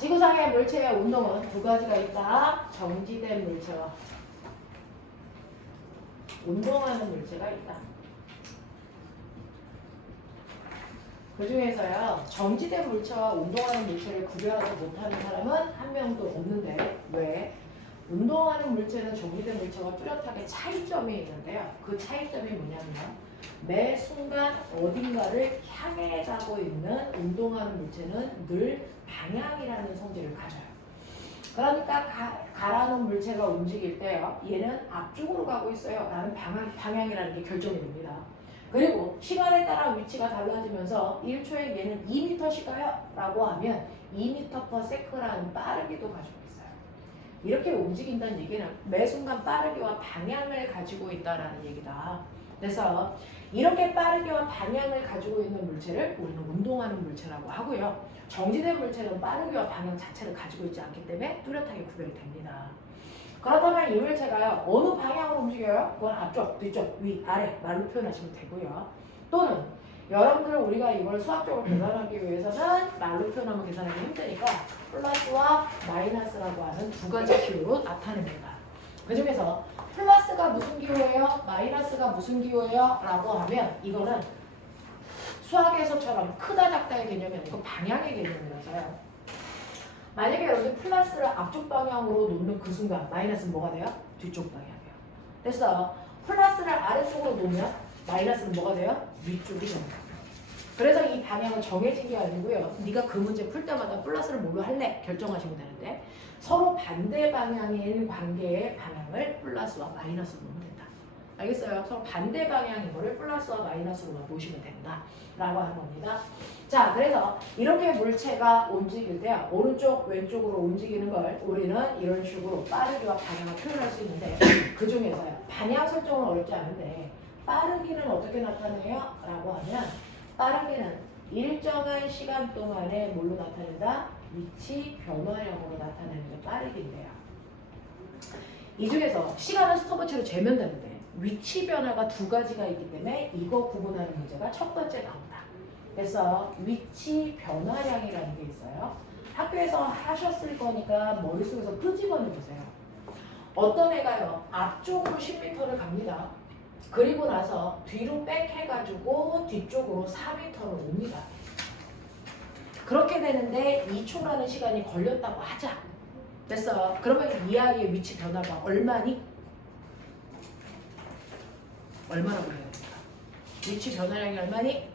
지구상의 물체의 운동은 두 가지가 있다. 정지된 물체와 운동하는 물체가 있다. 그 중에서요, 정지된 물체와 운동하는 물체를 구별하지 못하는 사람은 한 명도 없는데, 왜? 운동하는 물체는 정지된 물체와 뚜렷하게 차이점이 있는데요. 그 차이점이 뭐냐면, 매 순간 어딘가를 향해 가고 있는 운동하는 물체는 늘 방향이라는 성질을 가져요. 그러니까 가라는 물체가 움직일 때요, 얘는 앞쪽으로 가고 있어요 라는 방향이라는 게 결정이 됩니다. 그리고 시간에 따라 위치가 달라지면서 1초에 얘는 2m씩 가요 라고 하면 2m/s라는 빠르기도 가지고 있어요. 이렇게 움직인다는 얘기는 매 순간 빠르기와 방향을 가지고 있다는 얘기다. 그래서 이렇게 빠르기와 방향을 가지고 있는 물체를 우리는 운동하는 물체라고 하고요. 정지된 물체는 빠르기와 방향 자체를 가지고 있지 않기 때문에 뚜렷하게 구별이 됩니다. 그렇다면 이 물체가 어느 방향으로 움직여요? 그건 앞쪽, 뒤쪽, 위, 아래 말로 표현하시면 되고요. 또는 여러분들 우리가 이걸 수학적으로 계산하기 위해서는 말로 표현하면 계산하기 힘드니까 플러스와 마이너스라고 하는 두 가지 기호로 나타냅니다. 그 중에서 플러스가 무슨 기호예요? 마이너스가 무슨 기호예요? 라고 하면 이거는 수학에서처럼 크다 작다의 개념이 아니고 방향의 개념이라서요. 만약에 여러분들 플러스를 앞쪽 방향으로 놓는 그 순간 마이너스는 뭐가 돼요? 뒤쪽 방향이에요. 그래서 플러스를 아래쪽으로 놓으면 마이너스는 뭐가 돼요? 위쪽이 됩니다. 그래서 이 방향은 정해진 게 아니고요. 네가 그 문제 풀 때마다 플러스를 뭘로 할래? 결정하시면 되는데 서로 반대 방향인 관계의 방향을 플러스와 마이너스로 놓으면 된다. 알겠어요? 서로 반대 방향인 거를 플러스와 마이너스로만 보시면 된다 라고 하는 겁니다. 자, 그래서 이렇게 물체가 움직일 때 오른쪽 왼쪽으로 움직이는 걸 우리는 이런 식으로 빠르기와 방향을 표현할 수 있는데 그 중에서요, 방향 설정은 어렵지 않은데 빠르기는 어떻게 나타내요? 라고 하면 빠르기는 일정한 시간 동안에 뭘로 나타낸다? 위치 변화량으로 나타내는 게 빠르기인데요. 이 중에서 시간은 스톱워치로 재면 되는데 위치 변화가 두 가지가 있기 때문에 이거 구분하는 문제가 첫 번째 나온다. 그래서 위치 변화량이라는 게 있어요. 학교에서 하셨을 거니까 머릿속에서 끄집어내 보세요. 어떤 애가요, 앞쪽으로 10m를 갑니다. 그리고 나서 뒤로 백 해가지고 뒤쪽으로 4m를 옵니다. 그렇게 되는데 2초라는 시간이 걸렸다고 하자. 됐어. 그러면 이 아이의 위치 변화가 얼마니? 얼마나 걸려야 될까? 위치 변화량이 얼마니?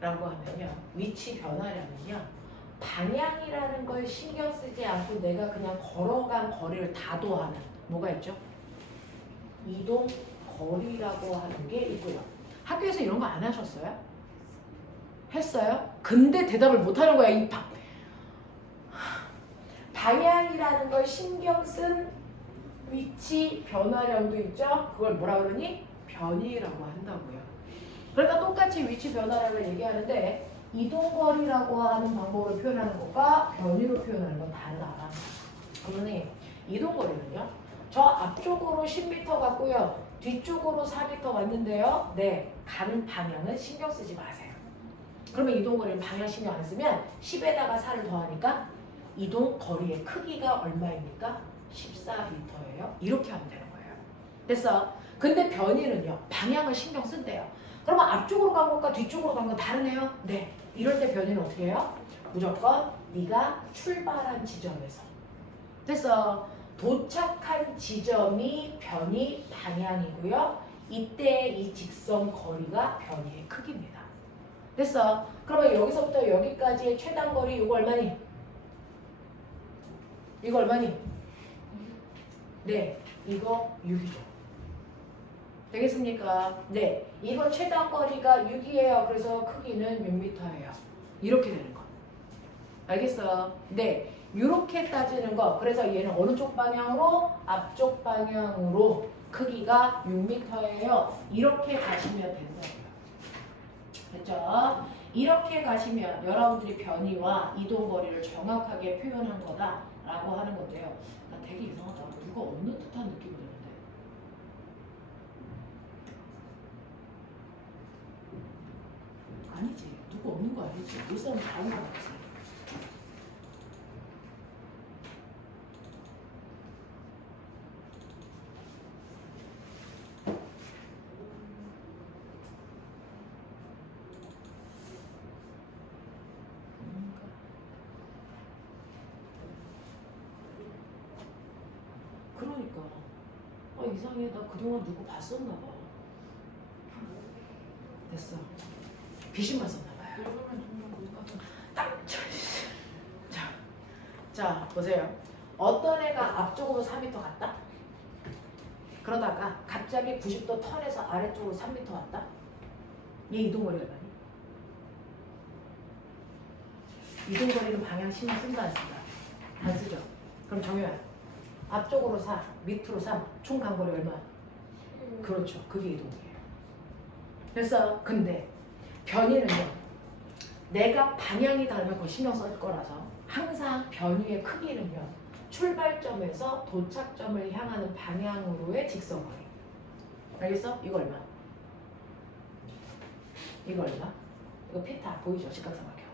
라고 하면요, 위치 변화량은요, 방향이라는 걸 신경 쓰지 않고 내가 그냥 걸어간 거리를 다도하는 뭐가 있죠? 이동 거리라고 하는 게 있고요. 학교에서 이런 거 안 하셨어요? 했어요? 근데 대답을 못 하는 거야. 이 방향이라는 걸 신경 쓴 위치 변화량도 있죠? 그걸 뭐라 그러니? 변이라고 한다고요. 그러니까 똑같이 위치 변화량을 얘기하는데 이동거리라고 하는 방법으로 표현하는 것과 변이로 표현하는 건 다르다. 그러니 이동거리는요, 저 앞쪽으로 10m 갔고요, 뒤쪽으로 4m 왔는데요, 네, 가는 방향은 신경 쓰지 마세요. 그러면 이동거리는 방향 신경 안 쓰면 10에다가 4를 더하니까 이동거리의 크기가 얼마입니까? 14m예요. 이렇게 하면 되는 거예요. 됐어? 근데 변이는요, 방향을 신경 쓴대요. 그러면 앞쪽으로 간 것과 뒤쪽으로 간 건 다르네요? 네. 이럴 때 변이는 어떻게 해요? 무조건 네가 출발한 지점에서. 됐어? 도착한 지점이 변이 방향이고요. 이때 이 직선 거리가 변이의 크기입니다. 됐어? 그러면 여기서부터 여기까지의 최단 거리 이거 얼마니? 이거 얼마니? 네, 이거 6이죠. 되겠습니까? 네, 이거 최단 거리가 6이에요. 그래서 크기는 6m예요. 이렇게 되는 거. 알겠어? 네, 이렇게 따지는 거. 그래서 얘는 어느 쪽 방향으로? 앞쪽 방향으로 크기가 6m예요. 이렇게 가시면 된다고요. 됐죠? 이렇게 가시면 여러분들이 변이와 이동 거리를 정확하게 표현한 거다라고 하는 건데요. 나 되게 이상하다. 누가 없는 듯한 느낌이 드는데. 아니지. 누가 없는 거 아니지. 이 사람 다른 거 같지. 그러니까 이상해. 나 그동안 누구 봤었나 봐. 됐어. 귀신 봤었나 봐요. 딱 자, 보세요. 어떤 애가 앞쪽으로 4m 갔다? 그러다가 갑자기 90도 턴해서 아래쪽으로 3m 왔다? 얘 이동거리가 많이? 이동거리는 방향 신경 쓴다 안 쓴다? 안 쓰죠? 그럼 정효야, 앞쪽으로 4, 밑으로 3, 총 간거리 얼마? 그렇죠. 그게 이동이에요. 그래서 근데 변이는요, 내가 방향이 다르면 그거 신경 쓸 거라서 항상 변이의 크기는요, 출발점에서 도착점을 향하는 방향으로의 직선거리. 알겠어? 이거 얼마? 이거 얼마? 이거 피타 보이죠? 직각삼각형.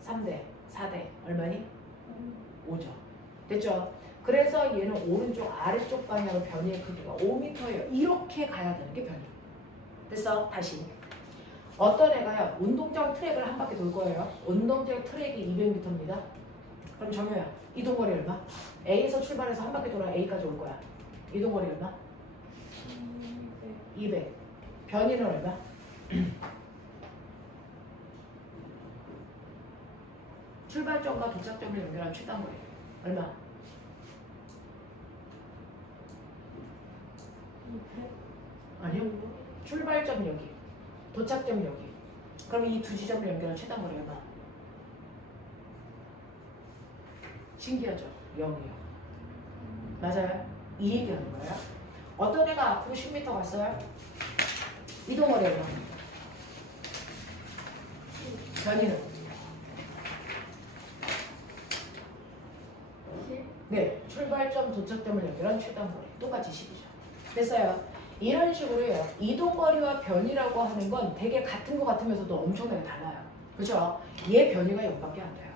3대, 4대 얼마니? 5죠. 됐죠? 그래서 얘는 오른쪽 아래쪽 방향으로 변이의 크기가 5m예요. 이렇게 가야 되는 게 변이. 됐어? 다시. 어떤 애가요, 운동장 트랙을 한 바퀴 돌 거예요. 운동장 트랙이 200m입니다. 그럼 정효야, 이동거리 얼마? A에서 출발해서 한 바퀴 돌아 A까지 올 거야. 이동거리 얼마? 200. 변이는 얼마? 출발점과 도착점을 연결한 최단거리 얼마? 아니요. 출발점 여기, 도착점 여기. 그럼 이 두 지점을 연결한 최단거리 얼마? 신기하죠? 0이요. 맞아요? 이 얘기하는 거예요. 어떤 애가 앞으로 10m 갔어요? 이동거리 얼마? 변이는? 네, 출발점, 도착점을 연결한 최단거리 똑같이 10이죠. 됐어요. 이런 식으로요. 이동거리와 변이라고 하는 건 되게 같은 것 같으면서도 엄청나게 달라요. 그렇죠? 얘 변이가 0밖에 안 돼요.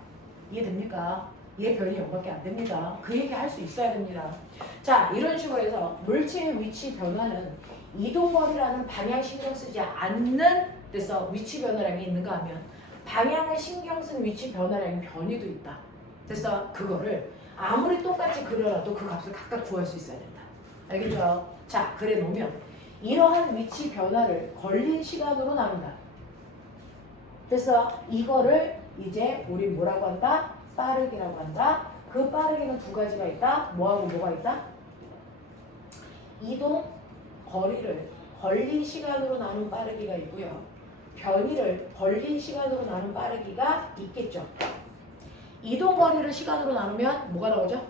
이해됩니까? 얘 변이 0밖에 안 됩니다. 그 얘기 할 수 있어야 됩니다. 자, 이런 식으로 해서 물체의 위치 변화는 이동거리라는 방향 신경 쓰지 않는 데서 위치 변화량이 있는가 하면 방향을 신경 쓴 위치 변화량이 변이도 있다. 그래서 그거를 아무리 똑같이 그려놔도 그 값을 각각 구할 수 있어야 된다. 알겠죠? 자, 그래 놓으면 이러한 위치 변화를 걸린 시간으로 나눈다. 그래서 이거를 이제 우리 뭐라고 한다? 빠르기라고 한다. 그 빠르기는 두 가지가 있다. 뭐하고 뭐가 있다? 이동 거리를 걸린 시간으로 나눈 빠르기가 있고요. 변이를 걸린 시간으로 나눈 빠르기가 있겠죠. 이동 거리를 시간으로 나누면 뭐가 나오죠?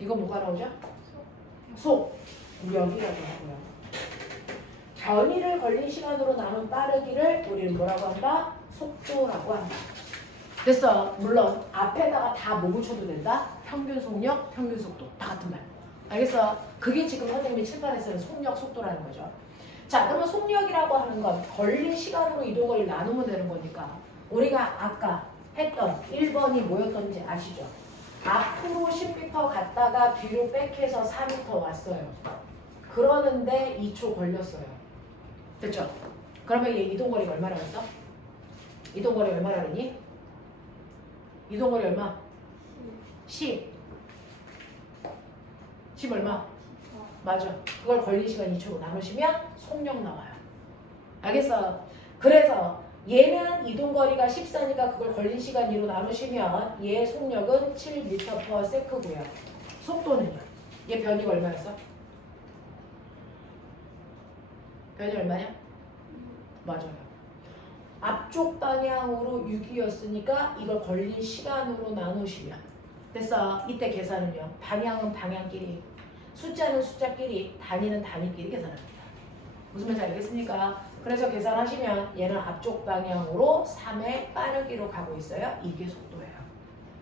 이거 뭐가 나오죠? 속력이라고 하고요. 변이를 걸린 시간으로 나눈 빠르기를 우리는 뭐라고 한다? 속도라고 한다. 됐어. 물론 앞에다가 다 뭐 붙여도 된다? 평균 속력, 평균 속도. 다 같은 말. 알겠어? 그게 지금 선생님이 칠판에서는 속력, 속도라는 거죠. 자, 그러면 속력이라고 하는 건 걸린 시간으로 이동거리를 나누면 되는 거니까 우리가 아까 했던 1번이 뭐였던지 아시죠? 앞으로 10m 갔다가 뒤로 백해서 4m 왔어요. 그러는데 2초 걸렸어요. 됐죠? 그러면 얘 이동거리가 얼마나 했어? 이동거리 얼마나 그랬니? 이동거리 얼마? 10. 10 얼마? 맞아. 그걸 걸린 시간 2초로 나누시면 속력 나와요. 알겠어? 그래서 얘는 이동거리가 14니까 그걸 걸린 시간 2로 나누시면 얘 속력은 7m/s고요. 속도는요? 얘 변이가 얼마였어? 변이 얼마냐? 맞아요. 앞쪽 방향으로 6이었으니까 이걸 걸린 시간으로 나누시면 됐어. 이때 계산은요. 방향은 방향끼리, 숫자는 숫자끼리, 단위는 단위끼리 계산합니다. 무슨 말인지 알겠습니까? 그래서 계산하시면 얘는 앞쪽 방향으로 3의 빠르기로 가고 있어요. 이게 속도예요.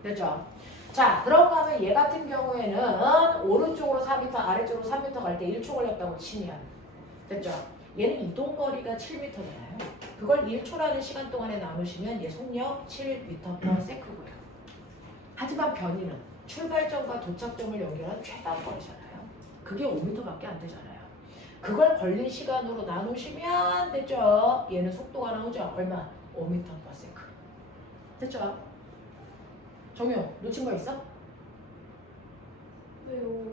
됐죠? 자, 그런가 하면 얘 같은 경우에는 오른쪽으로 4m, 아래쪽으로 3m 갈 때 1초 걸렸다고 치면 됐죠? 얘는 이동거리가 7m잖아요. 그걸 1초라는 시간 동안에 나누시면 얘 속력 7m/s고요. 하지만 변이는 출발점과 도착점을 연결한 최단거리잖아요. 그게 5m밖에 안 되잖아요. 그걸 걸린 시간으로 나누시면 됐죠? 얘는 속도가 나오죠? 얼마? 5m/s. 됐죠? 정효, 놓친 거 있어? 왜요?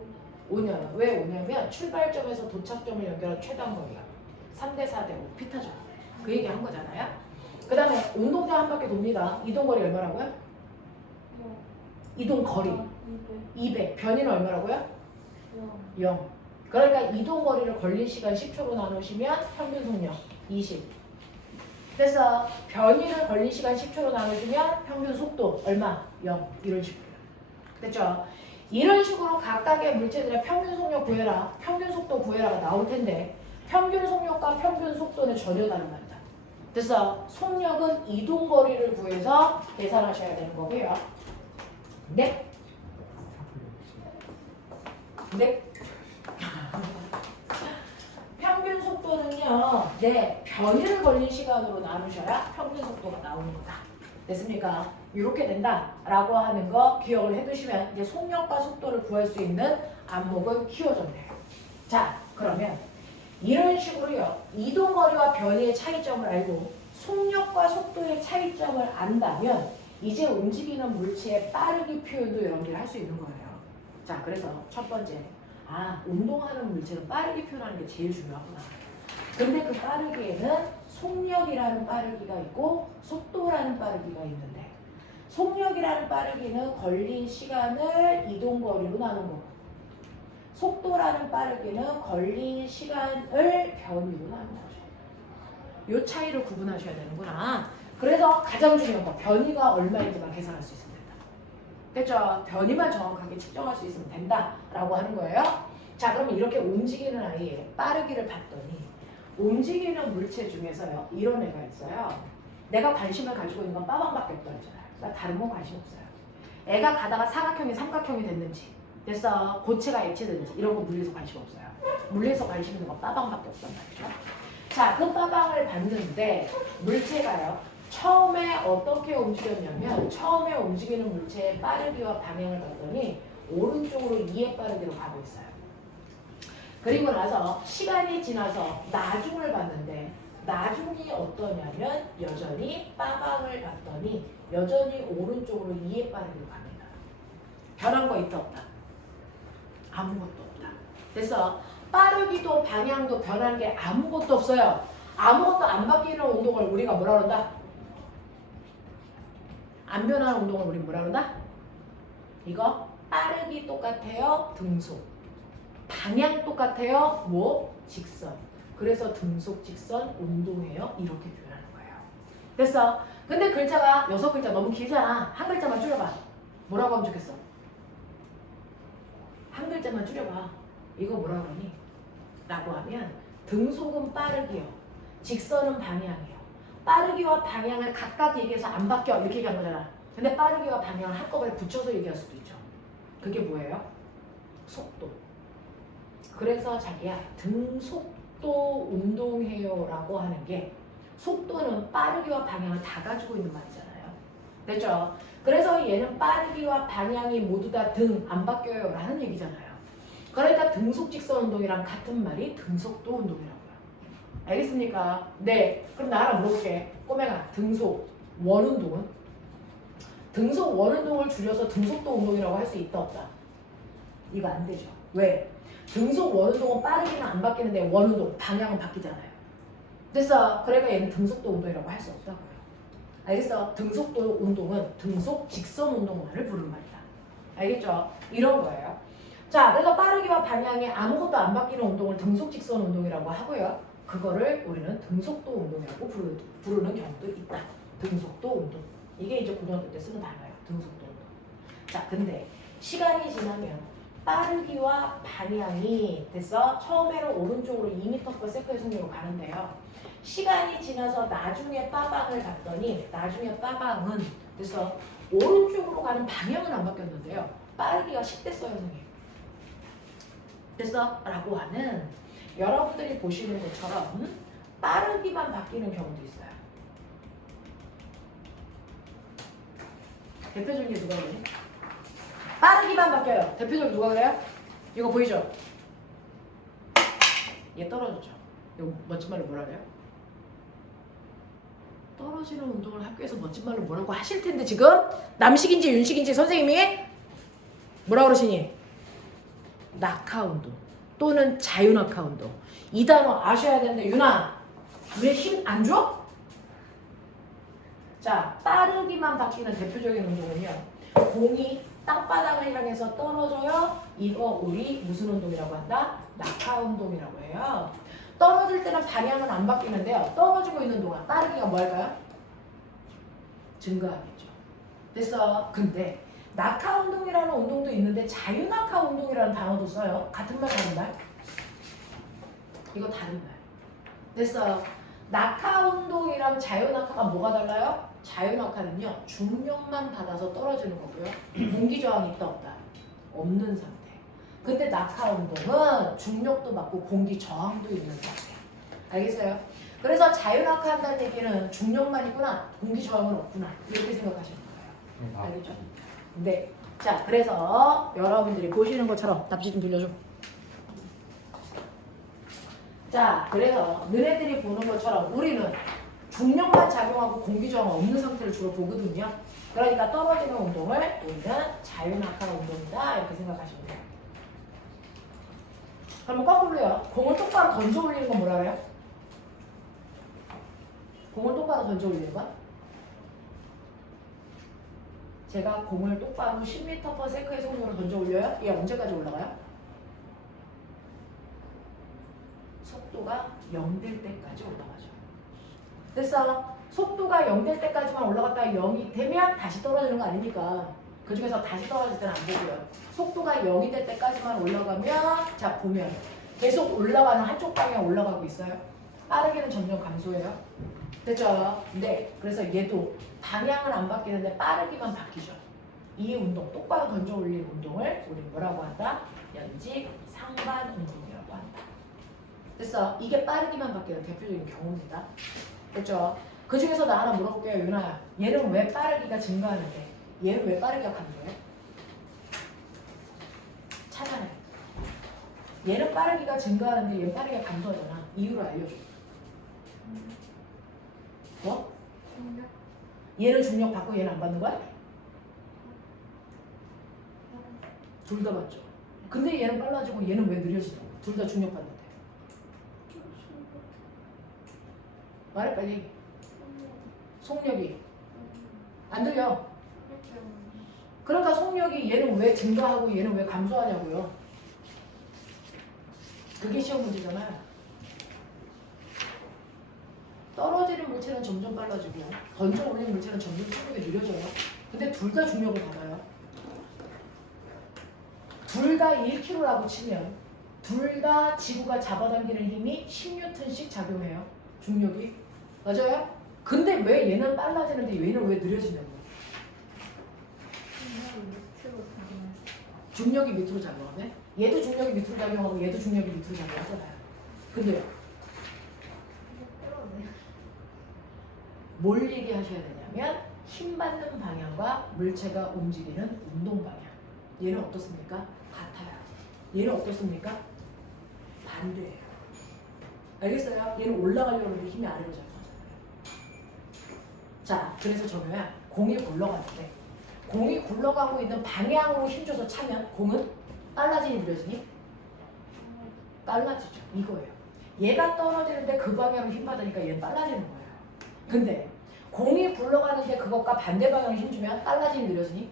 5년. 왜 5냐면 출발점에서 도착점을 연결한 최단 거리가 3대 4대 5 피타죠. 그 얘기 한 거잖아요. 그 다음에 운동장 한 바퀴 돕니다. 이동거리 얼마라고요? 뭐? 이동거리 아, 200. 변이는 얼마라고요? 200. 0. 그러니까 이동거리를 걸린 시간 10초로 나누시면 평균 속력 20. 그래서 변이를 걸린 시간 10초로 나누시면 평균 속도 얼마? 0. 이런 식으로. 됐죠? 이런 식으로 각각의 물체들의 평균 속력 구해라, 평균 속도 구해라가 나올 텐데 평균 속력과 평균 속도는 전혀 다른 말이다. 그래서 속력은 이동거리를 구해서 계산하셔야 되는 거고요. 네? 네? 평균 속도는요, 네, 변이를 걸린 시간으로 나누셔야 평균 속도가 나오는 거다. 됐습니까? 이렇게 된다라고 하는 거 기억을 해두시면 이제 속력과 속도를 구할 수 있는 안목은 키워졌네요. 자, 그러면 이런 식으로요, 이동거리와 변이의 차이점을 알고 속력과 속도의 차이점을 안다면 이제 움직이는 물체의 빠르기 표현도 여러분들이 할 수 있는 거예요. 자, 그래서 첫 번째, 운동하는 물체는 빠르게 표현하는 게 제일 중요하구나. 근데 그 빠르기에는 속력이라는 빠르기가 있고 속도라는 빠르기가 있는데 속력이라는 빠르기는 걸린 시간을 이동거리로 나눈 거고 속도라는 빠르기는 걸린 시간을 변이로 나눈 거죠. 이 차이를 구분하셔야 되는구나. 그래서 가장 중요한 거 변이가 얼마인지만 계산할 수 있으면 된다. 됐죠? 변이만 정확하게 측정할 수 있으면 된다라고 하는 거예요. 자, 그럼 이렇게 움직이는 아이의 빠르기를 봤더니 움직이는 물체 중에서요 이런 애가 있어요. 내가 관심을 가지고 있는 건 빠방밖에 없다 했잖아요. 그러니까 다른 건 관심 없어요. 애가 가다가 사각형이 삼각형이 됐는지 됐어 고체가 액체됐는지 이런 거 물리에서 관심 없어요. 물리에서 관심 있는 건 빠방밖에 없단 말이죠. 자, 그 빠방을 봤는데 물체가요 처음에 어떻게 움직였냐면 처음에 움직이는 물체의 빠르기와 방향을 봤더니 오른쪽으로 2의 빠르기로 가고 있어요. 그리고 나서 시간이 지나서 나중을 봤는데 나중이 어떠냐면 여전히 빠방을 봤더니 여전히 오른쪽으로 2의 빠르기로 갑니다. 변한 거 있다 없다? 아무것도 없다. 그래서 빠르기도 방향도 변한 게 아무것도 없어요. 아무것도 안 바뀌는 운동을 우리가 뭐라 그런다? 안 변하는 운동을 우리 뭐라 그런다? 이거 빠르기 똑같아요. 등속. 방향 똑같아요. 뭐? 직선. 그래서 등속 직선 운동해요. 이렇게 표현하는 거예요. 됐어? 근데 글자가 6글자 너무 길잖아. 한 글자만 줄여봐. 뭐라고 하면 좋겠어? 한 글자만 줄여봐. 이거 뭐라 그러니? 라고 하면 등속은 빠르기요. 직선은 방향이요. 빠르기와 방향을 각각 얘기해서 안 바뀌어. 이렇게 얘기한 거잖아. 근데 빠르기와 방향을 한꺼번에 붙여서 얘기할 수도 있죠. 그게 뭐예요? 속도. 그래서 자기야 등속도 운동해요 라고 하는 게 속도는 빠르기와 방향을 다 가지고 있는 말이잖아요. 됐죠? 그래서 얘는 빠르기와 방향이 모두 다 등 안 바뀌어요 라는 얘기잖아요. 그러니까 등속 직선 운동이랑 같은 말이 등속도 운동이라고요. 알겠습니까? 네. 그럼 나 하나 물어볼게. 꼬맹아, 등속 원운동은? 등속 원운동을 줄여서 등속도 운동이라고 할 수 있다 없다? 이거 안 되죠. 왜? 등속 원운동은 빠르기는 안 바뀌는데 원운동, 방향은 바뀌잖아요. 됐어. 그러니까 얘는 등속도 운동이라고 할 수 없다고요. 알겠어? 등속도 운동은 등속 직선 운동만을 부르는 말이다. 알겠죠? 이런 거예요. 자, 그래서 빠르기와 방향이 아무것도 안 바뀌는 운동을 등속 직선 운동이라고 하고요. 그거를 우리는 등속도 운동이라고 부르는 경우도 있다. 등속도 운동. 이게 이제 고등학교 때 쓰는 단어예요. 등속도 운동. 자, 근데 시간이 지나면 빠르기와 방향이 됐어? 처음에는 오른쪽으로 2m/s의 속력으로 가는데요. 시간이 지나서 나중에 빠방을 봤더니 나중에 빠방은 됐어? 오른쪽으로 가는 방향은 안 바뀌었는데요. 빠르기가 10됐어요, 선생님. 됐어? 라고 하는 여러분들이 보시는 것처럼 빠르기만 바뀌는 경우도 있어요. 대표적인 게 누가 그러지? 빠르기만 바뀌어요. 대표적으로 누가 그래요? 이거 보이죠? 얘 떨어졌죠. 이거 멋진 말로 뭐라 그래요? 떨어지는 운동을 학교에서 멋진 말로 뭐라고 하실 텐데 지금 남식인지 윤식인지 선생님이 뭐라 그러시니? 낙하 운동 또는 자유낙하 운동. 이 단어 아셔야 되는데 유나 왜 힘 안 줘? 자, 빠르기만 바뀌는 대표적인 운동은요. 공이 땅바닥을 향해서 떨어져요. 이거 우리 무슨 운동이라고 한다? 낙하 운동이라고 해요. 떨어질 때는 방향은 안 바뀌는데요. 떨어지고 있는 동안 빠르기가 뭐 할까요? 증가하겠죠. 됐어. 근데 낙하 운동이라는 운동도 있는데 자유낙하 운동이라는 단어도 써요. 같은 말 다른 말? 이거 다른 말. 됐어요. 낙하 운동이랑 자유낙하가 뭐가 달라요? 자유낙하는요. 중력만 받아서 떨어지는 거고요. 공기 저항이 있다 없다? 없는 상태. 근데 낙하 운동은 중력도 받고 공기 저항도 있는 상태. 알겠어요? 그래서 자유낙하 한다는 얘기는 중력만 있구나. 공기 저항은 없구나. 이렇게 생각하시는 거예요. 알겠죠? 네. 자, 그래서 여러분들이 보시는 것처럼 답지 좀 돌려줘. 자, 그래서 너네들이 보는 것처럼 우리는 중력만 작용하고 공기 저항 없는 상태를 주로 보거든요. 그러니까 떨어지는 운동을 우리는 자유낙하 운동이다 이렇게 생각하시면 돼요. 그러면 거꾸로요. 공을 똑바로 던져 올리는 건 뭐라 그래요? 공을 똑바로 던져 올리는 건? 제가 공을 똑바로 10m/s의 속도로 던져 올려요? 이게 언제까지 올라가요? 속도가 0 될 때까지 올라가죠. 됐어? 속도가 0 될 때까지만 올라갔다가 0이 되면 다시 떨어지는 거 아닙니까? 그 중에서 다시 떨어질 때는 안 보고요. 속도가 0이 될 때까지만 올라가면 자 보면 계속 올라가는 한쪽 방향 올라가고 있어요. 빠르게는 점점 감소해요. 됐죠? 네. 그래서 얘도 방향은 안 바뀌는데 빠르기만 바뀌죠. 이 운동, 똑바로 던져 올리는 운동을 우리 뭐라고 한다? 연직 상반 운동이라고 한다. 됐어? 이게 빠르기만 바뀌는 대표적인 경우입니다. 됐죠? 그 중에서 나 하나 물어볼게요, 유나야. 얘는 왜 빠르기가 증가하는데 얘는 왜 빠르기가 감소해? 찾아내. 얘는 빠르기가 증가하는데 얘는 빠르기가 감소하잖아. 이유를 알려줘. 뭐? 중력. 얘는 중력 받고 얘는 안 받는 거야? 둘 다 받죠. 근데 얘는 빨라지고 얘는 왜 느려지냐고. 둘 다 중력 받는데. 말해 빨리. 속력이 안 들려. 그러니까 속력이 얘는 왜 증가하고 얘는 왜 감소하냐고요. 그게 시험 문제잖아요. 떨어지는 물체는 점점 빨라지고 던져 올리는 물체는 점점 속력이 느려져요. 근데 둘 다 중력을 받아요. 둘 다 1kg라고 치면 둘 다 지구가 잡아당기는 힘이 10N씩 작용해요. 중력이. 맞아요? 근데 왜 얘는 빨라지는데 얘는 왜 느려지냐고. 중력이 밑으로 작용하네? 얘도 중력이 밑으로 작용하고 얘도 중력이 밑으로 작용하잖아요. 근데요. 뭘 얘기하셔야 되냐면 힘 받는 방향과 물체가 움직이는 운동 방향. 얘는 어떻습니까? 같아요. 얘는 어떻습니까? 반대예요. 알겠어요? 얘는 올라가려고 하는데 힘이 아래로 작용하잖아요. 자, 그래서 정효야 공이 굴러가는데 공이 굴러가고 있는 방향으로 힘줘서 차면 공은 빨라지니 느려지니? 빨라지죠. 이거예요. 얘가 떨어지는데 그 방향으로 힘 받으니까 얘는 빨라지는 거예요. 근데 공이 굴러가는데 그것과 반대 방향으로 힘주면 빨라지니 느려지니?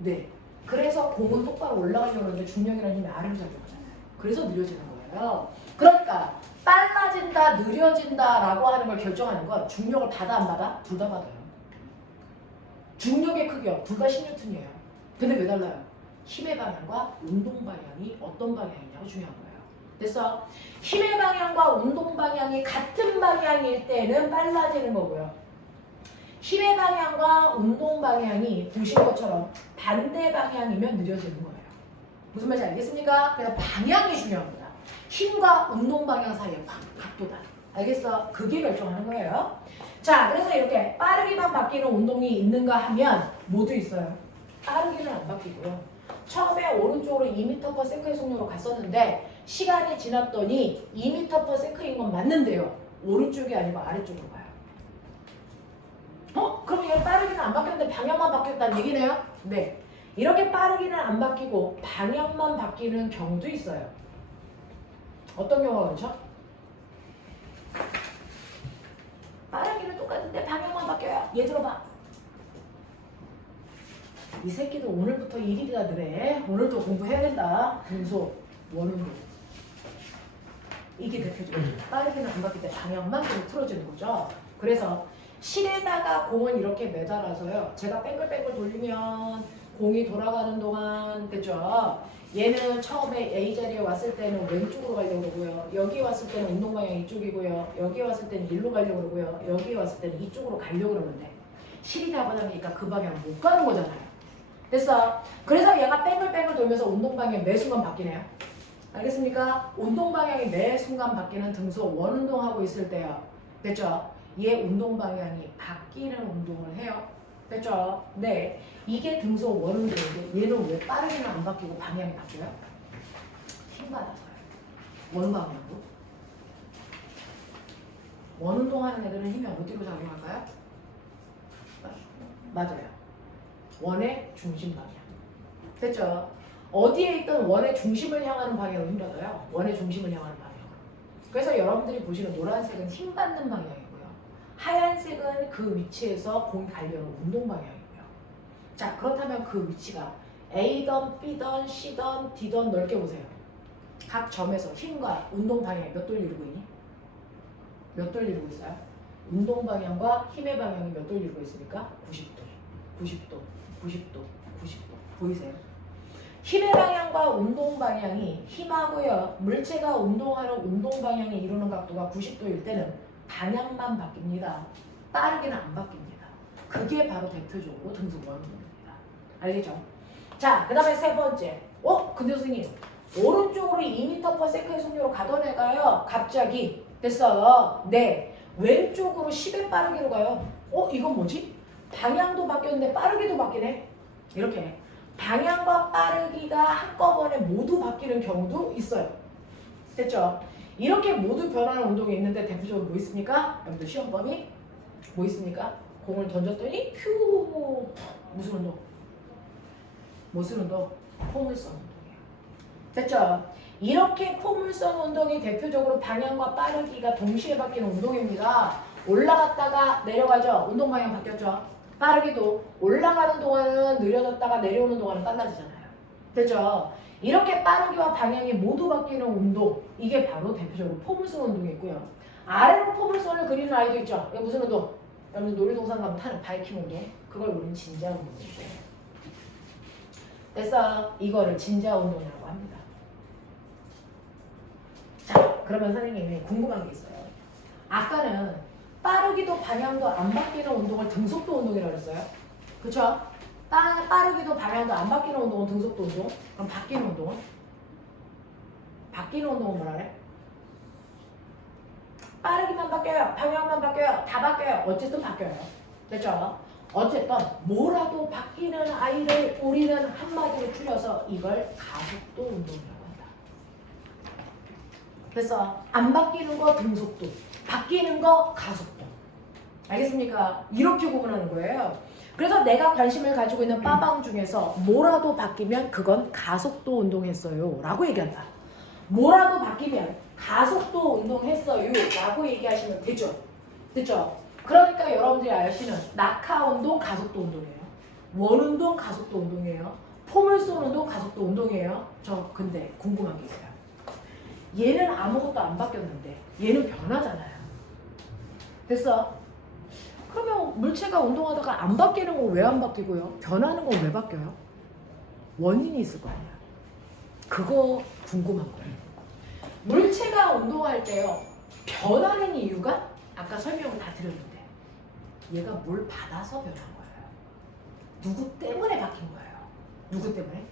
네. 그래서 공은 똑바로 올라가려고 하는데 중력이라는 힘이 아래로 작용하잖아요. 그래서 느려지는 거예요. 그러니까 빨라진다, 느려진다라고 하는 걸 결정하는 건 중력을 받아 안 받아? 둘 다 받아요. 중력의 크기요. 둘 다 10N이에요. 근데 왜 달라요? 힘의 방향과 운동 방향이 어떤 방향이냐고 중요한 거예요. 그래서 힘의 방향과 운동 방향이 같은 방향일 때는 빨라지는 거고요. 힘의 방향과 운동 방향이 보신 것처럼 반대 방향이면 느려지는 거예요. 무슨 말인지 알겠습니까? 그래서 방향이 중요한 거다. 힘과 운동 방향 사이의 각도다. 알겠어? 그게 결정하는 거예요. 자, 그래서 이렇게 빠르기만 바뀌는 운동이 있는가 하면 모두 있어요. 빠르기는 안 바뀌고요. 처음에 오른쪽으로 2m/s의 속력으로 갔었는데 시간이 지났더니 2m/s인 건 맞는데요. 오른쪽이 아니고 아래쪽으로 가요. 그럼 얘는 빠르기는 안 바뀌었는데 방향만 바뀌었다는 얘기네요? 네. 이렇게 빠르기는 안 바뀌고 방향만 바뀌는 경우도 있어요. 어떤 경우가 그렇죠? 빠르기는 똑같은데 방향만 바뀌어요. 얘 들어봐. 이 새끼도 오늘부터 1일이나 그래. 오늘도 공부해야 된다. 분소, 원음도. 이게 대표적으로 빠르기는 안 바뀔 때 방향만 좀 틀어지는 거죠. 그래서 실에다가 공은 이렇게 매달아서요. 제가 뺑글뺑글 돌리면 공이 돌아가는 동안 됐죠? 얘는 처음에 A 자리에 왔을 때는 왼쪽으로 가려고 그러고요. 여기 왔을 때는 운동 방향 이쪽이고요. 여기 왔을 때는 일로 가려고 그러고요. 여기 왔을 때는 이쪽으로 가려고 그러는데 실이 잡아당기니까 그 방향 못 가는 거잖아요. 됐어? 그래서 얘가 뺑글뺑글 돌면서 운동 방향이 매 순간 바뀌네요. 알겠습니까? 운동 방향이 매 순간 바뀌는 등소 원운동하고 있을 때요. 됐죠? 얘 운동 방향이 바뀌는 운동을 해요. 됐죠? 네. 이게 등소 원운동인데 얘는 왜 빠르게는 안 바뀌고 방향이 바뀌어요? 힘 받아서요. 원방향으로. 원운동하는 애들은 힘이 어디로 작용할까요? 맞아요. 원의 중심 방향. 됐죠? 어디에 있던 원의 중심을 향하는 방향으로 힘 받아요. 원의 중심을 향하는 방향. 그래서 여러분들이 보시는 노란색은 힘 받는 방향이고요. 하얀색은 그 위치에서 공이 가려는 운동 방향이고요. 자, 그렇다면 그 위치가 A던 B던 C던 D던 넓게 보세요. 각 점에서 힘과 운동 방향이 몇 돌 이루고 있니? 몇 돌 이루고 있어요? 운동 방향과 힘의 방향이 몇 돌 이루고 있습니까? 90도, 90도, 90도, 90도. 보이세요? 힘의 방향과 운동 방향이 힘하고요. 물체가 운동하는 운동 방향이 이루는 각도가 90도일 때는 방향만 바뀝니다. 빠르게는 안 바뀝니다. 그게 바로 대표적으로 등속 원운동입니다. 알겠죠? 자, 그 다음에 세 번째. 근데 선생님 오른쪽으로 2m/s의 속력으로 가던 애가요. 갑자기 됐어요. 네. 왼쪽으로 10의 빠르게로 가요. 이건 뭐지? 방향도 바뀌었는데 빠르게도 바뀌네. 이렇게 방향과 빠르기가 한꺼번에 모두 바뀌는 경우도 있어요. 됐죠? 이렇게 모두 변하는 운동이 있는데 대표적으로 뭐 있습니까? 여러분들 시험범위 뭐 있습니까? 공을 던졌더니 퓨 무슨 운동? 무슨 운동? 포물선 운동이에요. 됐죠? 이렇게 포물선 운동이 대표적으로 방향과 빠르기가 동시에 바뀌는 운동입니다. 올라갔다가 내려가죠. 운동 방향 바뀌었죠. 빠르기도 올라가는 동안은 느려졌다가 내려오는 동안은 빨라지잖아요. 됐죠? 이렇게 빠르기와 방향이 모두 바뀌는 운동, 이게 바로 대표적으로 포물선 운동이고요. 아래로 포물선을 그리는 아이도 있죠. 이게 무슨 운동? 여러분 놀이동산 가면 타는 바이킹 운동. 그걸 우리는 진자 운동이에요. 그래서 이거를 진자 운동이라고 합니다. 자, 그러면 선생님이 궁금한 게 있어요. 아까는 빠르기도 방향도 안 바뀌는 운동을 등속도 운동이라고 했어요. 그쵸? 빠르기도 방향도 안 바뀌는 운동은 등속도 운동. 그럼 바뀌는 운동은? 바뀌는 운동은 뭐라 그래? 빠르기만 바뀌어요. 방향만 바뀌어요. 다 바뀌어요. 어쨌든 바뀌어요. 됐죠? 어쨌든 뭐라도 바뀌는 아이를 우리는 한마디로 줄여서 이걸 가속도 운동이라고 한다. 그래서 안 바뀌는 거 등속도, 바뀌는 거 가속도. 알겠습니까? 이렇게 구분하는 거예요. 그래서 내가 관심을 가지고 있는 빠방 중에서 뭐라도 바뀌면 그건 가속도 운동했어요 라고 얘기한다. 뭐라도 바뀌면 가속도 운동했어요 라고 얘기하시면 되죠. 됐죠? 그러니까 여러분들이 아시는 낙하 운동 가속도 운동이에요. 원운동 가속도 운동이에요. 포물선 운동 가속도 운동이에요. 저 근데 궁금한 게 있어요. 얘는 아무것도 안 바뀌었는데 얘는 변하잖아요. 됐어? 그러면 물체가 운동하다가 안 바뀌는 건 왜 안 바뀌고요? 변하는 건 왜 바뀌어요? 원인이 있을 거 아니야. 그거 궁금한 거예요. 물체가 운동할 때요. 변하는 이유가 아까 설명을 다 드렸는데 얘가 뭘 받아서 변한 거예요. 누구 때문에 바뀐 거예요. 누구 때문에?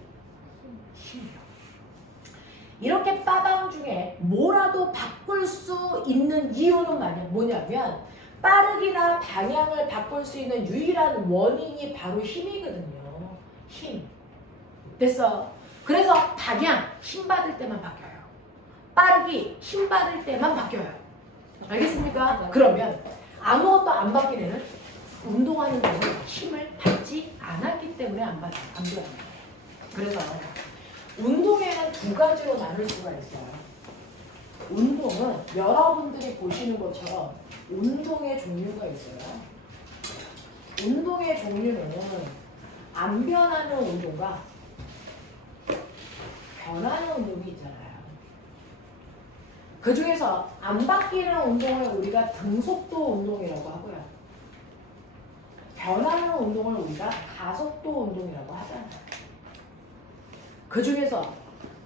힘이요. 이렇게 빠방 중에 뭐라도 바꿀 수 있는 이유는 뭐냐면 빠르기나 방향을 바꿀 수 있는 유일한 원인이 바로 힘이거든요. 힘. 됐어. 그래서 방향, 힘 받을 때만 바뀌어요. 빠르기, 힘 받을 때만 바뀌어요. 알겠습니까? 그러면 아무것도 안 바뀐 애는 운동하는 데서 힘을 받지 않았기 때문에 안 받아요. 그래서 운동에는 두 가지로 나눌 수가 있어요. 운동은 여러분들이 보시는 것처럼 운동의 종류가 있어요. 운동의 종류는 안 변하는 운동과 변하는 운동이 있잖아요. 그 중에서 안 바뀌는 운동을 우리가 등속도 운동이라고 하고요. 변하는 운동을 우리가 가속도 운동이라고 하잖아요. 그 중에서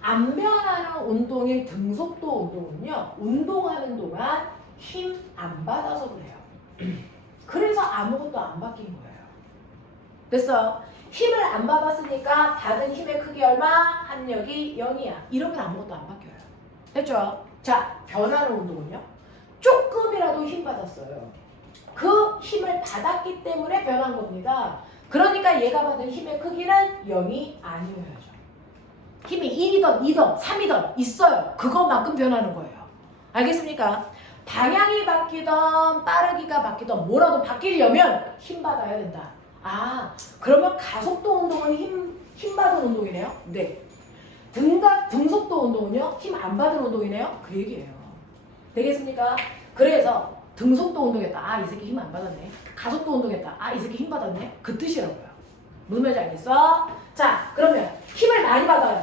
안 변하는 운동인 등속도 운동은요, 운동하는 동안 힘 안 받아서 그래요. 그래서 아무것도 안 바뀐 거예요. 됐어? 힘을 안 받았으니까 받은 힘의 크기 얼마? 합력이 0이야. 이러면 아무것도 안 바뀌어요. 됐죠? 자, 변하는 운동은요? 조금이라도 힘 받았어요. 그 힘을 받았기 때문에 변한 겁니다. 그러니까 얘가 받은 힘의 크기는 0이 아니어야죠. 힘이 1이든 2든 3이든 있어요. 그것만큼 변하는 거예요. 알겠습니까? 방향이 바뀌던 빠르기가 바뀌던 뭐라도 바뀌려면 힘 받아야 된다. 아, 그러면 가속도 운동은 힘 받은 운동이네요? 네. 등속도 운동은요? 힘 안 받은 운동이네요? 그 얘기예요. 되겠습니까? 그래서 등속도 운동했다. 아, 이 새끼 힘 안 받았네. 가속도 운동했다. 아, 이 새끼 힘 받았네. 그 뜻이라고요. 무슨 말인지 알겠어? 자, 그러면 힘을 많이 받아요.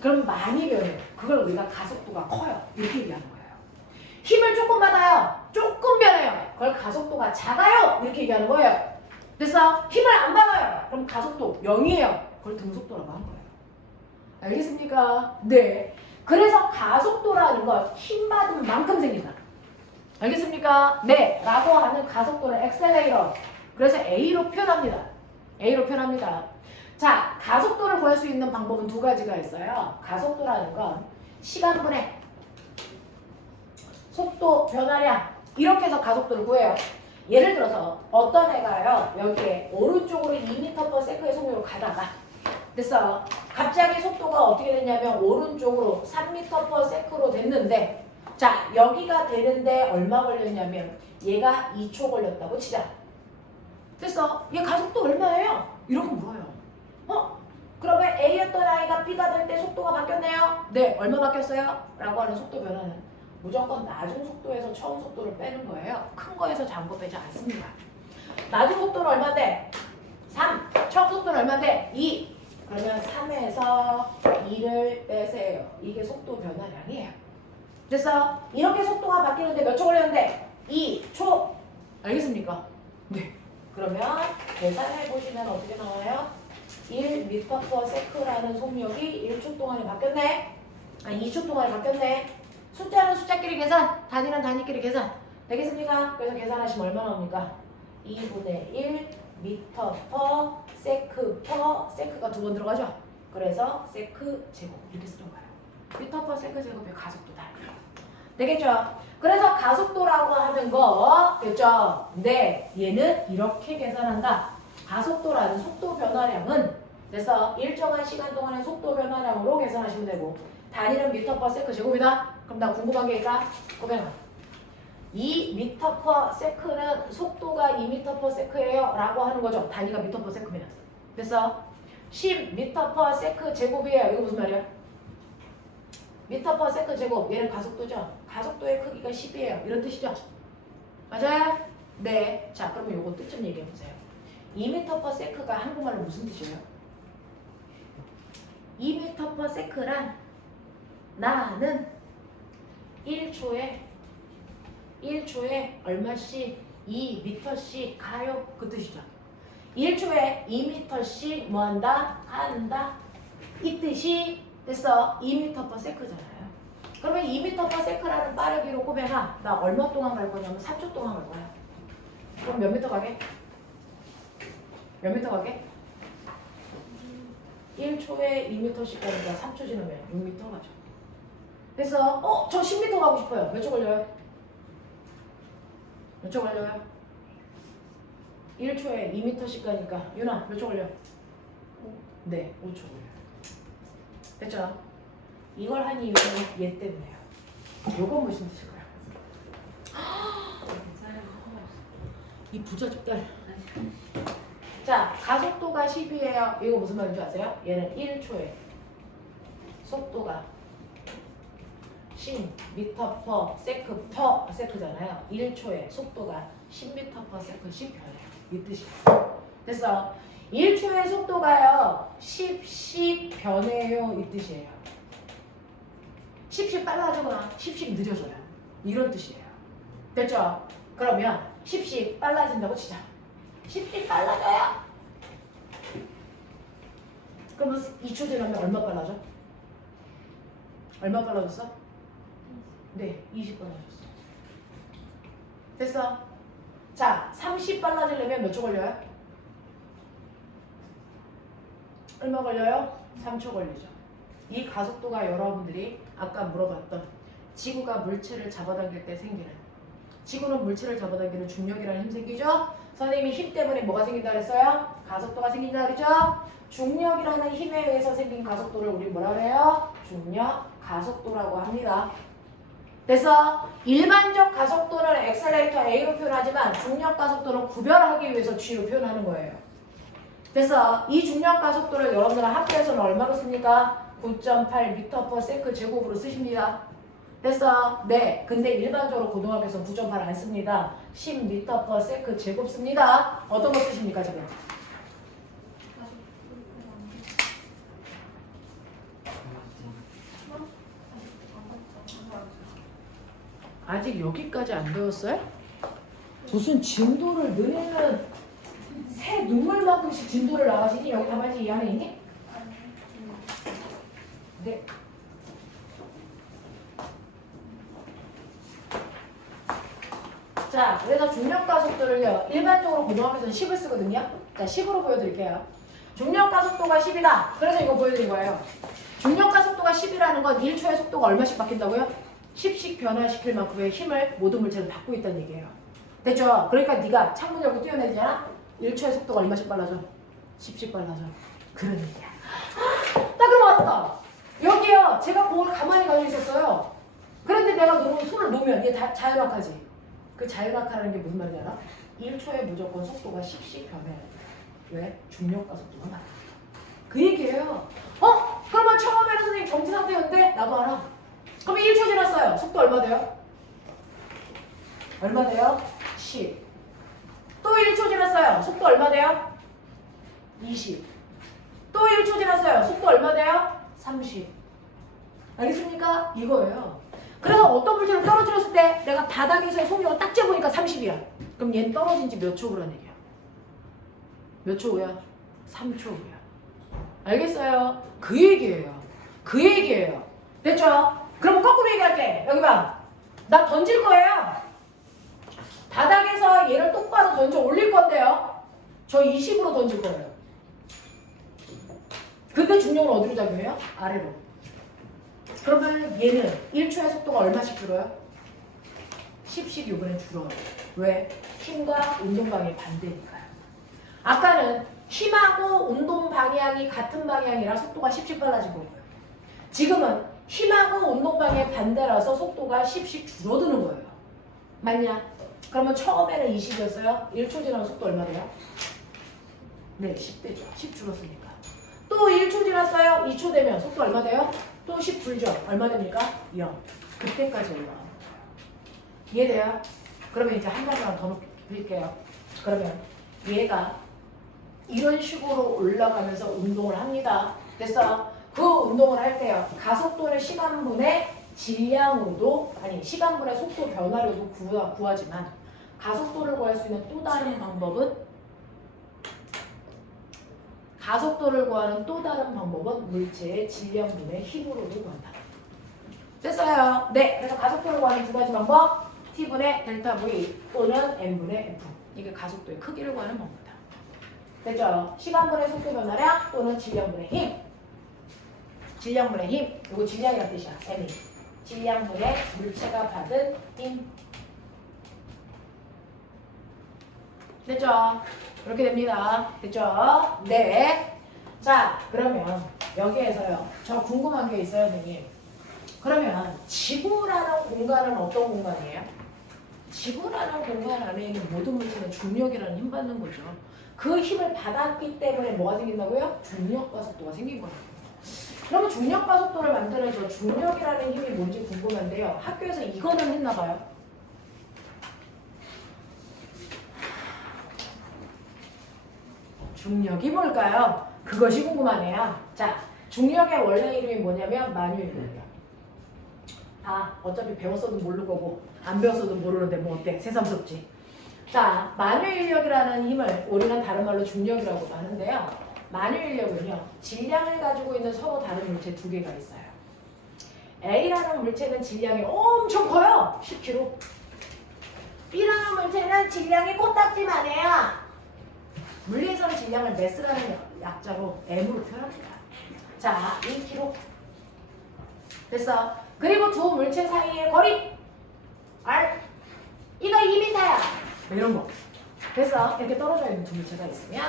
그럼 많이 변해요. 그걸 우리가 가속도가 커요. 이렇게 얘기하는 거예요. 힘을 조금 받아요. 조금 변해요. 그걸 가속도가 작아요. 이렇게 얘기하는 거예요. 됐어? 힘을 안 받아요. 그럼 가속도 0이에요. 그걸 등속도라고 하는 거예요. 알겠습니까? 네. 그래서 가속도라는 건 힘 받은 만큼 생긴다. 알겠습니까? 네. 라고 하는 가속도는 엑셀레이터. 그래서 A로 표현합니다. A로 표현합니다. 자, 가속도를 구할 수 있는 방법은 두 가지가 있어요. 가속도라는 건 시간분의 속도 변화량 이렇게 해서 가속도를 구해요. 예를 들어서 어떤 애가요. 여기에 오른쪽으로 2m/s의 속력으로 가다가 됐어. 갑자기 속도가 어떻게 됐냐면 오른쪽으로 3m/s로 됐는데 자, 여기가 되는데 얼마 걸렸냐면 얘가 2초 걸렸다고 치자. 됐어. 얘 가속도 얼마예요? 이렇게 물어요. 그러면 A였던 I가 B가 될 때 속도가 바뀌었네요? 네. 얼마 바뀌었어요? 라고 하는 속도 변화는 무조건 낮은 속도에서 처음 속도를 빼는 거예요. 큰 거에서 작은 거 빼지 않습니다. 낮은 속도는 얼마인데? 3. 처음 속도는 얼마인데? 2. 그러면 3에서 2를 빼세요. 이게 속도 변화량이에요. 됐어? 이렇게 속도가 바뀌는데 몇 초 걸렸는데? 2초. 알겠습니까? 네. 그러면 계산해 보시면 어떻게 나와요? 1m/s라는 속력이 1초 동안에 바뀌었네. 2초 동안에 바뀌었네. 숫자는 숫자끼리 계산, 단위는 단위끼리 계산. 되겠습니까? 그래서 계산하시면 얼마 나옵니까? 2분의 1 m/s가 두 번 들어가죠? 그래서 세크 제곱 이렇게 쓰는 거예요. m/s 제곱의 가속도다. 되겠죠? 그래서 가속도라고 하는 거 됐죠? 네, 얘는 이렇게 계산한다. 가속도라는 속도 변화량은 그래서 일정한 시간 동안의 속도 변화량으로 계산하시면 되고 단위는 m/s 제곱이다. 그럼 나 궁금한 게 있다? 고백아. 2m/s는 속도가 2m/s예요 라고 하는 거죠. 단위가 m/s면. 됐어? 10m/s 제곱이에요. 이거 무슨 말이야? m/s 제곱. 얘는 가속도죠. 가속도의 크기가 10이에요. 이런 뜻이죠. 맞아요? 네. 자, 그러면 요거 뜻 좀 얘기해 보세요. 2m/s가 한국말로 무슨 뜻이에요? 2m/s란 나는 1초에 얼마씩 2m씩 가요. 그 뜻이죠. 1초에 2m씩 뭐한다? 간다. 이 뜻이 됐어. 2m/s잖아요. 그러면 2m/s라는 빠르기로 꼬매가 나 얼마 동안 갈 거냐면 3초 동안 갈 거야. 그럼 몇 미터 가게? 몇 미터 가게? 1초에 2m씩 가니까 3초 지나면 6m 가죠. 그래서 저 10m 가고 싶어요. 몇 초 걸려요? 몇 초 걸려요? 1초에 2m씩 가니까 유나 몇 초 걸려? 네, 5초 걸려요. 됐죠? 이걸 한 이유는 얘 때문에요. 요건 무슨 뜻일까요? 이 부자집들 자, 가속도가 10이에요. 이거 무슨 말인지 아세요? 얘는 1초에 속도가 10m/s잖아요. 1초에 속도가 10m/s 변해요. 이 뜻이에요. 됐어. 1초의 속도가요 10 변해요. 이 뜻이에요. 10 빨라지거나 10 느려져요. 이런 뜻이에요. 됐죠? 그러면 10 빨라진다고 치자. 10 빨라져요. 그러면 2초 지나면 얼마 빨라져? 얼마 빨라졌어? 네, 20 빨라졌어. 됐어? 자, 30 빨라지려면 몇 초 걸려요? 얼마 걸려요? 3초 걸리죠. 이 가속도가 여러분들이 아까 물어봤던 지구가 물체를 잡아당길 때 생기는, 지구는 물체를 잡아당기는 중력이라는 힘 생기죠? 선생님이 힘 때문에 뭐가 생긴다 그랬어요? 가속도가 생긴다 그랬죠? 중력이라는 힘에 의해서 생긴 가속도를 우리 뭐라 그래요? 중력 가속도라고 합니다. 그래서 일반적 가속도는 엑셀레이터 A로 표현하지만 중력 가속도는 구별하기 위해서 G로 표현하는 거예요. 그래서 이 중력 가속도를 여러분들 학교에서는 얼마로 씁니까? 9.8m/s 제곱으로 쓰십니다. 그래서 네, 근데 일반적으로 고등학교에서 9.8 안 씁니다. 10m/s 제곱 씁니다. 어떤 거 쓰십니까 지금? 아직 여기까지 안 배웠어요? 무슨 진도를 너네는 새 눈물만큼씩 진도를 나가시니? 여기 답안지 이 안에 있니? 네. 자, 그래서 중력가속도를요 일반적으로 고등학교에서는 10을 쓰거든요. 자, 10으로 보여드릴게요. 중력가속도가 10이다. 그래서 이거 보여드린 거예요. 중력가속도가 10이라는 건 1초의 속도가 얼마씩 바뀐다고요? 10씩 변화시킬 만큼의 힘을 모든 물체는 받고 있다는 얘기예요. 됐죠? 그러니까 네가 창문 열고 뛰어내리잖아? 1초의 속도가 얼마씩 빨라져? 10씩 빨라져. 그런 얘기야. 딱 그럼 왔다. 여기요. 제가 공을 가만히 가지고 있었어요. 그런데 내가 손을 놓으면 얘 자연학하지. 그 자연학하라는 게 무슨 말인지 알아? 1초에 무조건 속도가 10씩 변해. 왜? 중력과 속도가 많아. 그 얘기예요. 그러면 처음에는 선생님 정지 상태였는데 나도 알아. 그럼 1초 지났어요. 속도 얼마 돼요? 얼마 돼요? 10. 또 1초 지났어요. 속도 얼마 돼요? 20. 또 1초 지났어요. 속도 얼마 돼요? 30. 알겠습니까? 이거예요. 그래서 어떤 물체를 떨어뜨렸을 때 내가 바닥에서의 속력을 딱 재보니까 30이야. 그럼 얘는 떨어진 지 몇 초 후라는 얘기야? 몇 초 후야? 3초 후야. 알겠어요? 그 얘기예요. 그 얘기예요. 됐죠? 그럼 거꾸로 얘기할게. 여기 봐. 나 던질 거예요. 바닥에서 얘를 똑바로 던져 올릴 건데요. 저 20으로 던질 거예요. 근데 중력은 어디로 작용해요? 아래로. 그러면 얘는 1초의 속도가 얼마씩 줄어요? 10씩 요번에 줄어요. 왜? 힘과 운동 방향이 반대니까요. 아까는 힘하고 운동 방향이 같은 방향이라 속도가 10씩 빨라진 거고요. 지금은 힘하고 운동 방향이 반대라서 속도가 10씩 줄어드는 거예요. 맞냐? 그러면 처음에는 20이었어요. 1초 지나면 속도 얼마 돼요? 네, 10대죠. 10 줄었으니까. 또 1초 지났어요. 2초 되면 속도 얼마 돼요? 또 10 줄죠. 얼마 됩니까? 0. 그때까지 올라가는 거예요. 이해돼요? 그러면 이제 한 가지만 더 높일게요. 그러면 얘가 이런 식으로 올라가면서 운동을 합니다. 됐어? 그 운동을 할 때요. 가속도는 시간분의 질량으로도, 아니 시간분의 속도 변화로도 구하지만 가속도를 구할 수 있는 또 다른 방법은, 가속도를 구하는 또 다른 방법은 물체의 질량분의 힘으로도 구한다. 됐어요? 네. 그래서 가속도를 구하는 두 가지 방법. T분의 델타 V 또는 M분의 F. 이게 가속도의 크기를 구하는 방법이다. 됐죠? 시간분의 속도 변화량 또는 질량분의 힘. 질량분의 힘. 이거 질량이란 뜻이야. M이. 질량분의 물체가 받은 힘. 됐죠? 이렇게 됩니다. 됐죠? 네. 자, 그러면 여기에서요. 저 궁금한 게 있어요, 선생님. 그러면 지구라는 공간은 어떤 공간이에요? 지구라는 공간 안에 있는 모든 물체는 중력이라는 힘 받는 거죠. 그 힘을 받았기 때문에 뭐가 생긴다고요? 중력과 속도가 생긴 거예요. 그러면 중력과 속도를 만드는 저 중력이라는 힘이 뭔지 궁금한데요. 학교에서 이거는 했나 봐요. 중력이 뭘까요? 그것이 궁금하네요. 자, 중력의 원래 이름이 뭐냐면 만유인력이에요. 어차피 배웠어도 모를 거고 안 배웠어도 모르는데 뭐 어때? 새삼스럽지? 자, 만유인력이라는 힘을 우리는 다른 말로 중력이라고 하는데요. 만유인력은요, 질량을 가지고 있는 서로 다른 물체 두 개가 있어요. A라는 물체는 질량이 엄청 커요. 10kg. B라는 물체는 질량이 코딱지만해요. 물리에서는 질량을 매스라는 약자로 M으로 표현합니다. 자, 1kg. 됐어. 그리고 두 물체 사이의 거리 R. 이거 2m야. 뭐 이런 거. 그래서 이렇게 떨어져 있는 두 물체가 있으면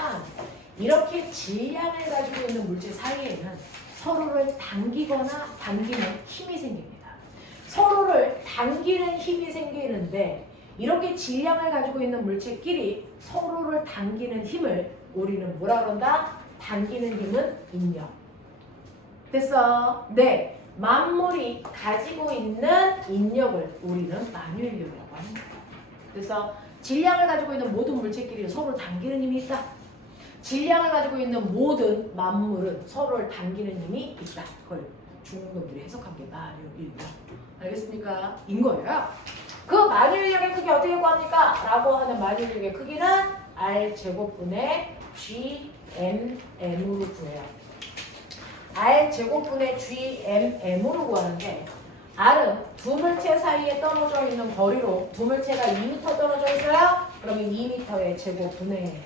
이렇게 질량을 가지고 있는 물체 사이에는 서로를 당기거나 당기는 힘이 생깁니다. 서로를 당기는 힘이 생기는데 이렇게 질량을 가지고 있는 물체끼리 서로를 당기는 힘을 우리는 뭐라 그런다? 당기는 힘은 인력. 됐어? 네. 만물이 가지고 있는 인력을 우리는 만유인력이라고 합니다. 그래서 질량을 가지고 있는 모든 물체끼리 서로를 당기는 힘이 있다. 질량을 가지고 있는 모든 만물은 서로를 당기는 힘이 있다. 그걸 중국 놈들이 해석한 게 만유인력. 알겠습니까? 인 거예요. 그 만유인력의 크기 어떻게 구합니까? 라고 하는 만유인력의 크기는 R제곱분의 GMM으로 구해요. R제곱분의 GMM으로 구하는데 R은 두 물체 사이에 떨어져 있는 거리로 두 물체가 2m 떨어져 있어요? 그러면 2m의 제곱분의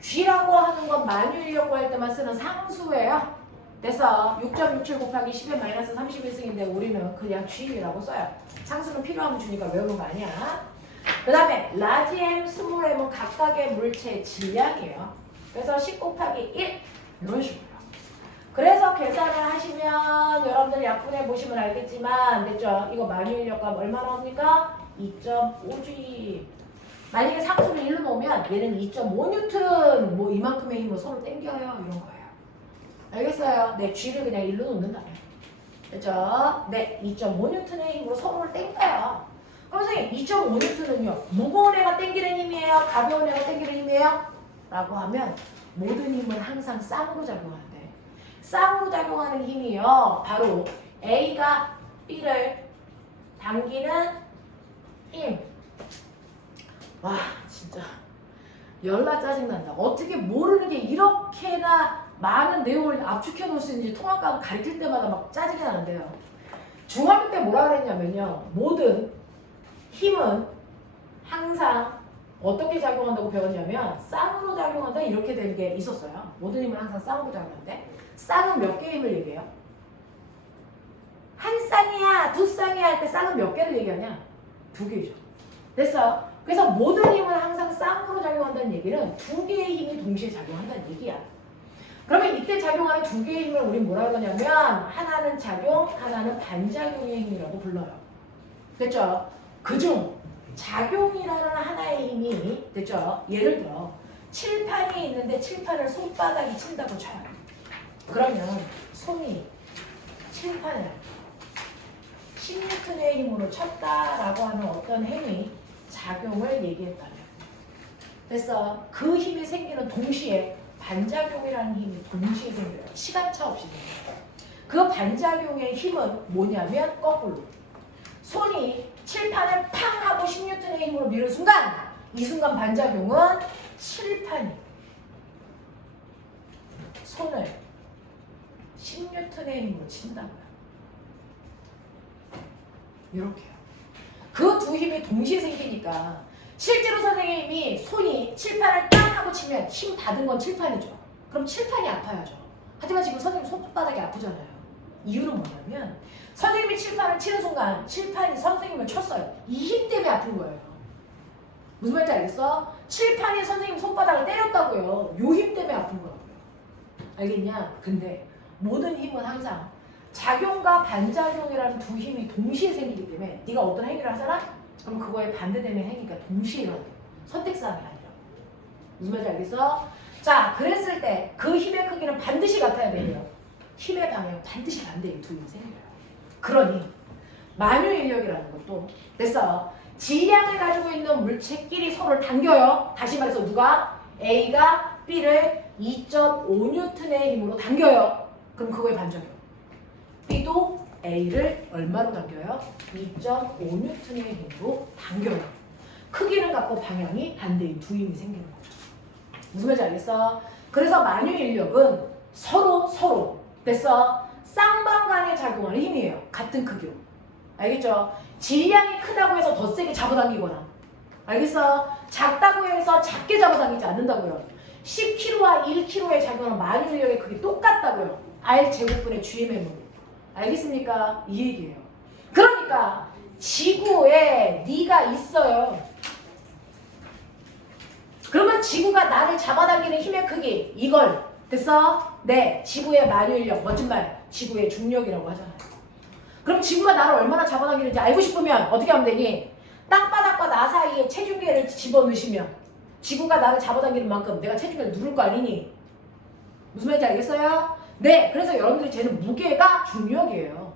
G라고 하는 건 만유인력 구할 때만 쓰는 상수예요. 그래서 6.67 곱하기 10의 마이너스 31승인데 우리는 그냥 G라고 써요. 상수는 필요하면 주니까 외우는 거 아니야. 그 다음에 라지 M, 스몰 M은 각각의 물체의 질량이에요. 그래서 10 곱하기 1 이런 식으로요. 그래서 계산을 하시면 여러분들 약분해 보시면 알겠지만 됐죠? 이거 만유인력값 얼마 나옵니까? 2.5G. 만약에 상수를 1로 놓으면 얘는 2.5N 뭐 이만큼의 힘으로 서로 당겨요 이런 거예요. 알겠어요? 네, G를 그냥 1로 놓는다. 됐죠? 네, 2.5N의 힘으로 서로를 당겨요. 그럼 선생님 2.5N은요 무거운 애가 당기는 힘이에요? 가벼운 애가 당기는 힘이에요? 라고 하면 모든 힘은 항상 쌍으로 작용하는데 쌍으로 작용하는 힘이요 바로 A가 B를 당기는 힘. 와 진짜 열나 짜증난다. 어떻게 모르는 게 이렇게나 많은 내용을 압축해 놓을 수 있는지 통합과학 가르칠 때마다 막 짜증이 나는데요. 중학교 때 뭐라 그랬냐면요. 모든 힘은 항상 어떻게 작용한다고 배웠냐면 쌍으로 작용한다 이렇게 된 게 있었어요. 모든 힘은 항상 쌍으로 작용하는데 쌍은 몇 개의 힘을 얘기해요? 한 쌍이야, 두 쌍이야 할 때 쌍은 몇 개를 얘기하냐? 두 개죠. 됐어. 그래서 모든 힘은 항상 쌍으로 작용한다는 얘기는 두 개의 힘이 동시에 작용한다는 얘기야. 그러면 이때 작용하는 두 개의 힘을 우린 뭐라 그러냐면 하나는 작용, 하나는 반작용의 힘이라고 불러요. 됐죠? 그중 작용이라는 하나의 힘이 됐죠? 예를 들어 칠판이 있는데 칠판을 손바닥이 친다고 쳐요. 그러면 손이 칠판을 10N의 힘으로 쳤다라고 하는 어떤 행위, 작용을 얘기했다면 됐어. 그 힘이 생기는 동시에 반작용이라는 힘이 동시에 생겨요. 시간차 없이 생겨요. 그 반작용의 힘은 뭐냐면 거꾸로 손이 칠판을 팡 하고 10N의 힘으로 미는 순간 이 순간 반작용은 칠판이 손을 10N의 힘으로 친다고요. 이렇게요. 그 두 힘이 동시에 생기니까 실제로 선생님이 손이 칠판을 딱 하고 치면 힘 받은 건 칠판이죠. 그럼 칠판이 아파야죠. 하지만 지금 선생님 손바닥이 아프잖아요. 이유는 뭐냐면 선생님이 칠판을 치는 순간 칠판이 선생님을 쳤어요. 이 힘 때문에 아픈 거예요. 무슨 말인지 알겠어? 칠판이 선생님 손바닥을 때렸다고요. 요 힘 때문에 아픈 거라고요. 알겠냐? 근데 모든 힘은 항상 작용과 반작용이라는 두 힘이 동시에 생기기 때문에 네가 어떤 행위를 하잖아? 그럼 그거에 반대되는 행위가 동시에 일어나요. 선택사항이 아니라. 무슨 말인지 알겠어? 자, 그랬을 때 그 힘의 크기는 반드시 같아야 돼요. 힘의 방향은 반드시 반대의 두 힘이 생겨요. 그러니 만유인력이라는 것도 됐어. 질량을 가지고 있는 물체끼리 서로를 당겨요. 다시 말해서 누가? A가 B를 2.5N의 힘으로 당겨요. 그럼 그거에 반작용. B도 A를 얼마로 당겨요? 2.5N의 힘으로 당겨요. 크기는 같고 방향이 반대인 두 힘이 생기는 거죠. 무슨 말인지 알겠어? 그래서 만유인력은 서로 됐어? 쌍방간에 작용하는 힘이에요. 같은 크기로. 알겠죠? 질량이 크다고 해서 더 세게 잡아당기거나, 알겠어? 작다고 해서 작게 잡아당기지 않는다고요. 10kg와 1kg의 작용은 만유인력의 크기 똑같다고요. R제곱분의 G의 무. 알겠습니까? 이 얘기예요. 그러니까 지구에 네가 있어요. 그러면 지구가 나를 잡아당기는 힘의 크기, 이걸 됐어? 네, 지구의 만유인력, 멋진 말, 지구의 중력이라고 하잖아요. 그럼 지구가 나를 얼마나 잡아당기는지 알고 싶으면 어떻게 하면 되니? 땅바닥과 나 사이에 체중계를 집어넣으시면 지구가 나를 잡아당기는 만큼 내가 체중계를 누를 거 아니니? 무슨 말인지 알겠어요? 네, 그래서 여러분들이 재는 무게가 중력이에요.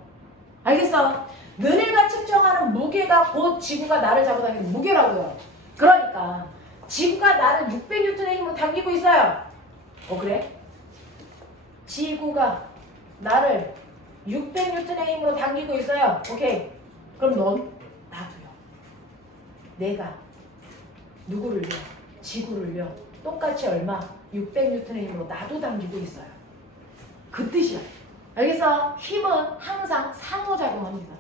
알겠어? 너네가 측정하는 무게가 곧 지구가 나를 잡아당기는 무게라고요. 그러니까 지구가 나를 600N의 힘으로 당기고 있어요. 그래? 지구가 나를 600N의 힘으로 당기고 있어요. 오케이. 그럼 넌 나도요. 내가 누구를요? 지구를요. 똑같이 얼마? 600N의 힘으로 나도 당기고 있어요. 그 뜻이야. 알겠어? 힘은 항상 상호작용합니다.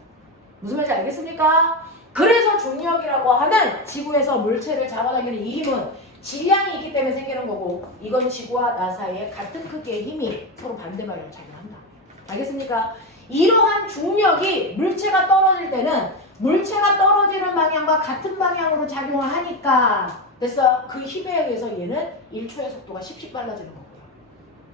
무슨 말인지 알겠습니까? 그래서 중력이라고 하는 지구에서 물체를 잡아당기는 이 힘은 질량이 있기 때문에 생기는 거고, 이건 지구와 나 사이에 같은 크기의 힘이 서로 반대 방향으로 작용한다. 알겠습니까? 이러한 중력이 물체가 떨어질 때는 물체가 떨어지는 방향과 같은 방향으로 작용을 하니까, 됐어? 그 힘에 의해서 얘는 1초의 속도가 10씩 빨라지는 거고요.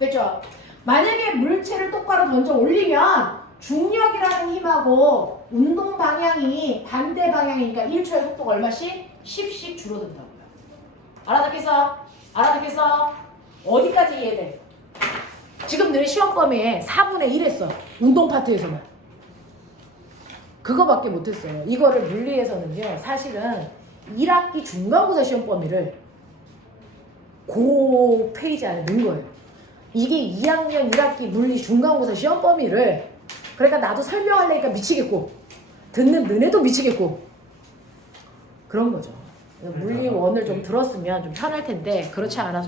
됐죠? 만약에 물체를 똑바로 던져 올리면 중력이라는 힘하고 운동 방향이 반대 방향이니까 1초의 속도가 얼마씩? 10씩 줄어든다고요. 알아듣겠어? 알아듣겠어? 어디까지 이해돼? 지금 너네 시험 범위에 4분의 1 했어. 운동 파트에서만. 그거밖에 못했어요. 이거를 물리에서는요, 사실은 1학기 중간고사 시험 범위를 그 페이지 안에 넣은 거예요. 이게 2학년 1학기 물리 중간고사 시험 범위를, 그러니까 나도 설명하려니까 미치겠고 듣는 너네도 미치겠고 그런 거죠. 물리 원을 좀 들었으면 좀 편할 텐데 그렇지 않아서